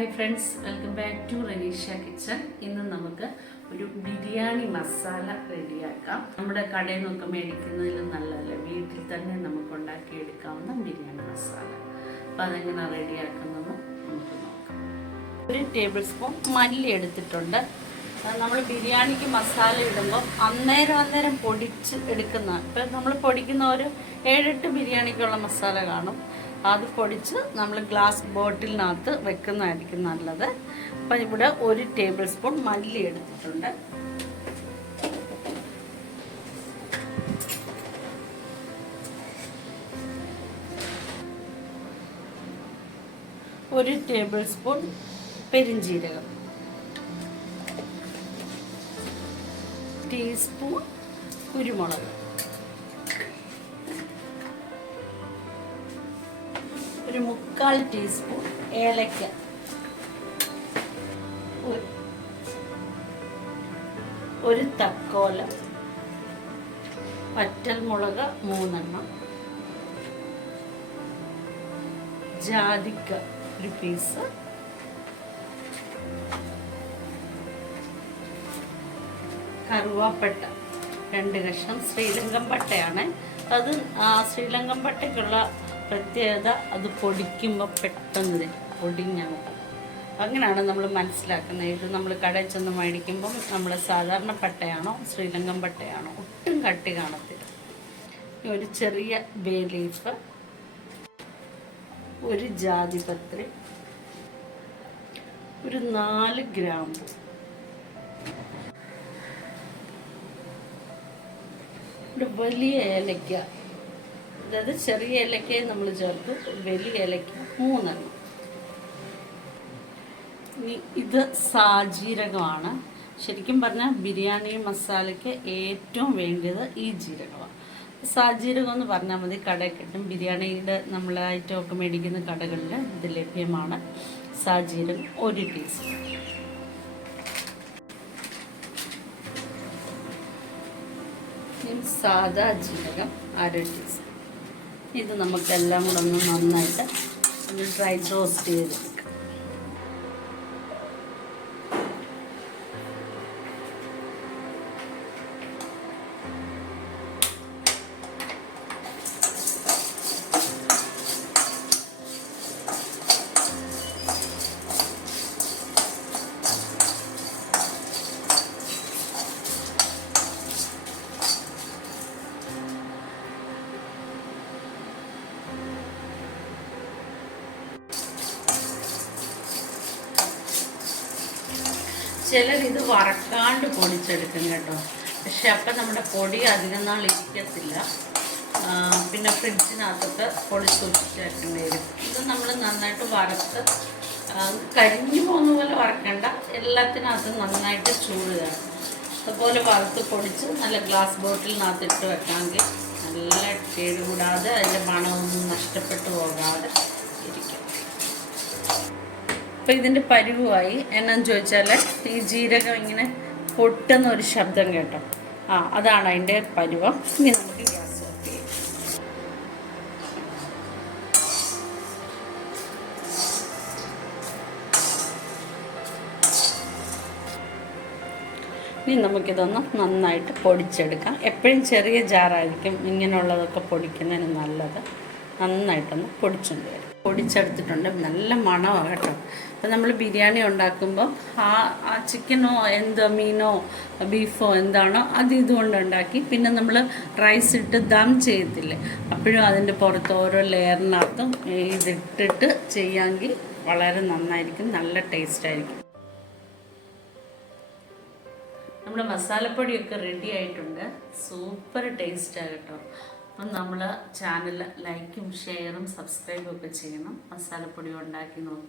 Hi friends, welcome back to Raneesha kitchen. ഇന്ന് നമുക്ക് ഒരു ബിരിയാണി മസാല റെഡിയാക്കാം. നമ്മുടെ കടയിൽ നിന്നൊക്കെ മേടിക്കുന്നതിലും നല്ലതല്ല, വീട്ടിൽ തന്നെ നമുക്ക് ഉണ്ടാക്കിയെടുക്കാവുന്ന ബിരിയാണി മസാല. അപ്പോൾ അതെങ്ങനെ റെഡിയാക്കുന്നത് നമുക്ക് നോക്കാം. 1 ടേബിൾ സ്പൂൺ മല്ലി എടുത്തിട്ടുണ്ട്. നമ്മൾ ബിരിയാണിക്ക് മസാല ഇടുമ്പോൾ അന്നേരം പൊടിച്ച് എടുക്കുന്ന, ഇപ്പം നമ്മൾ പൊടിക്കുന്ന ഒരു 7-8 ബിരിയാണിക്കുള്ള മസാല കാണും. അത് പൊടിച്ച് നമ്മൾ ഗ്ലാസ് ബോട്ടിലിനകത്ത് വെക്കുന്നതായിരിക്കും നല്ലത്. അപ്പം ഇവിടെ 1 ടേബിൾ സ്പൂൺ മല്ലി എടുത്തിട്ടുണ്ട്. ഒരു ടേബിൾ സ്പൂൺ പെരിഞ്ജീരകം, ടീസ്പൂൺ കുരുമുളക്, ഒരു 1/4 ടീസ്പൂൺ ഏലക്ക, ഒരു തക്കോല, വറ്റൽമുളക് 3 എണ്ണം, ജാതിക്ക 1 പീസ്, കറുവാപ്പട്ട 2 കഷ്ണം. ശ്രീലങ്കൻ പട്ടയാണ് അത്. ശ്രീലങ്കൻ പട്ടയ്ക്കുള്ള പ്രത്യേകത, അത് പൊടിക്കുമ്പോൾ പെട്ടെന്ന് പൊടിഞ്ഞാകും. അങ്ങനെയാണ് നമ്മൾ മനസ്സിലാക്കുന്നത്. ഇത് നമ്മൾ കടയിൽ ചെന്ന് മേടിക്കുമ്പം നമ്മൾ സാധാരണ പട്ടയാണോ ശ്രീലങ്കൻ പട്ടയാണോ ഒട്ടും കട്ടി കാണത്തില്ല. ഒരു ചെറിയ ബേ ലീഫ്, ഒരു ജാതിപത്രി, ഒരു 4 ഗ്രാമ്പു, ഒരു വലിയ ഏലക്ക, അതായത് ചെറിയ ഏലക്കയെ നമ്മൾ ചേർത്ത്, വലിയ ഏലക്ക 3 എണ്ണം. ഇത് സാജീരകമാണ്. ശരിക്കും പറഞ്ഞാൽ ബിരിയാണി മസാലയ്ക്ക് ഏറ്റവും വേണ്ടത് ഈ ജീരകമാണ്. സാജീരകം എന്ന് പറഞ്ഞാൽ മതി, കടയിൽ കിട്ടും. ബിരിയാണിയുടെ നമ്മൾ ഐറ്റമൊക്കെ മേടിക്കുന്ന കടകളിൽ ഇത് ലഭ്യമാണ്. സാജീരകം 1 ടീസ്പൂൺ. സാദാ ജീരകം 1/2 ടീസ്പൂൺ. ഇത് നമുക്കെല്ലാം കൂടെ ഒന്ന് നന്നായിട്ട് ഡ്രൈ റോസ്റ്റ് ചെയ്തെടുക്കാം. ചിലർ ഇത് വറക്കാണ്ട് പൊടിച്ചെടുക്കും കേട്ടോ. പക്ഷെ അപ്പം നമ്മുടെ പൊടി അധികം നാൾ ഇരിക്കത്തില്ല. പിന്നെ ഫ്രിഡ്ജിനകത്തൊക്കെ പൊടി സൂക്ഷിച്ച് വെക്കേണ്ടി വരും. ഇത് നമ്മൾ നന്നായിട്ട് വറുത്ത് കരിഞ്ഞു പോകുന്ന പോലെ വറക്കണ്ട, എല്ലാത്തിനകത്തും നന്നായിട്ട് ചൂട് കയറും. അതുപോലെ വറുത്ത് പൊടിച്ച് നല്ല ഗ്ലാസ് ബോട്ടിലിനകത്ത് ഇട്ട് വെക്കാമെങ്കിൽ നല്ല കേടുകൂടാതെ അതിൻ്റെ മണമൊന്നും നഷ്ടപ്പെട്ടു പോകാതെ ഇരിക്കും. അപ്പോൾ ഇതിൻ്റെ പരുവായി. എന്നാന്ന് ചോദിച്ചാൽ ഈ ജീരകം ഇങ്ങനെ പൊട്ടുന്ന ഒരു ശബ്ദം കേട്ടോ, അതാണ് അതിൻ്റെ പരുവം. ഇനി നമുക്ക് ഗ്യാസ് ഓഫ് ചെയ്യാം. ഇനി നമുക്കിതൊന്ന് നന്നായിട്ട് പൊടിച്ചെടുക്കാം. എപ്പോഴും ചെറിയ ജാറായിരിക്കും ഇങ്ങനെയുള്ളതൊക്കെ പൊടിക്കുന്നതിന് നല്ലത്. നന്നായിട്ടൊന്ന് പൊടിച്ചുകൊണ്ട് വരും. പൊടിച്ചെടുത്തിട്ടുണ്ട്. നല്ല മണമാണ് കേട്ടോ. അപ്പം നമ്മൾ ബിരിയാണി ഉണ്ടാക്കുമ്പോൾ ആ ചിക്കനോ മീനോ ബീഫോ എന്താണോ അത് ഇതുകൊണ്ട് ഉണ്ടാക്കി, പിന്നെ നമ്മൾ റൈസ് ഇട്ട് ദം ചെയ്യത്തില്ലേ, അപ്പോഴും അതിൻ്റെ പുറത്ത് ഓരോ ലെയറിനകത്തും ഇതിട്ടിട്ട് ചെയ്യാമെങ്കിൽ വളരെ നന്നായിരിക്കും, നല്ല ടേസ്റ്റായിരിക്കും. നമ്മുടെ മസാലപ്പൊടിയൊക്കെ റെഡി ആയിട്ടുണ്ട്. സൂപ്പർ ടേസ്റ്റാണ് കേട്ടോ. അപ്പം നമ്മൾ ചാനൽ ലൈക്കും ഷെയറും സബ്സ്ക്രൈബും ഒക്കെ ചെയ്യണം. മസാലപ്പൊടി ഉണ്ടാക്കി നോക്കി